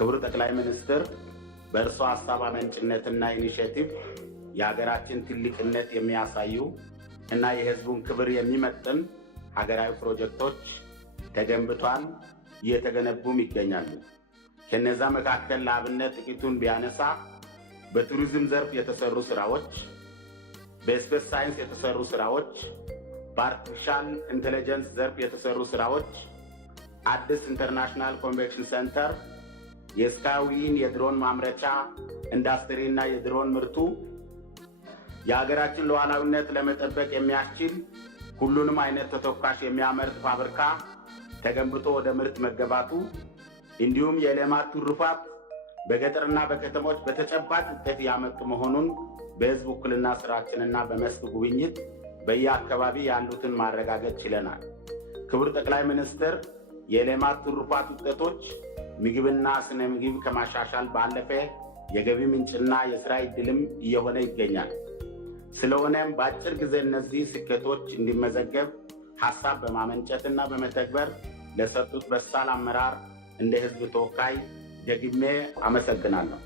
ክቡር ጠቅላይ ሚኒስትር በእርሶ ሀሳብ አመንጭነትና ኢኒሼቲቭ የሀገራችን ትልቅነት የሚያሳዩ እና የህዝቡን ክብር የሚመጥን ሀገራዊ ፕሮጀክቶች ተገንብቷል፣ እየተገነቡም ይገኛሉ። ከነዛ መካከል ለአብነት ጥቂቱን ቢያነሳ በቱሪዝም ዘርፍ የተሰሩ ስራዎች፣ በስፔስ ሳይንስ የተሰሩ ስራዎች፣ በአርቲፊሻል ኢንተለጀንስ ዘርፍ የተሰሩ ስራዎች፣ አዲስ ኢንተርናሽናል ኮንቬንሽን ሴንተር፣ የስካይዊን የድሮን ማምረቻ ኢንዱስትሪ እና የድሮን ምርቱ የሀገራችን ሉዓላዊነት ለመጠበቅ የሚያስችል ሁሉንም አይነት ተተኳሽ የሚያመርት ፋብሪካ ተገንብቶ ወደ ምርት መገባቱ እንዲሁም የሌማት ትሩፋት በገጠርና በከተሞች በተጨባጭ ውጤት ያመጡ መሆኑን በህዝብ ውክልና ስራችንና በመስክ ጉብኝት በየአካባቢ ያሉትን ማረጋገጥ ችለናል። ክቡር ጠቅላይ ሚኒስትር የሌማት ትሩፋት ውጤቶች ምግብና ስነ ምግብ ከማሻሻል ባለፈ የገቢ ምንጭና የሥራ ዕድልም እየሆነ ይገኛል። ስለሆነም በአጭር ጊዜ እነዚህ ስኬቶች እንዲመዘገብ ሐሳብ በማመንጨትና በመተግበር ለሰጡት በሳል አመራር እንደ ህዝብ ተወካይ ደግሜ አመሰግናለሁ።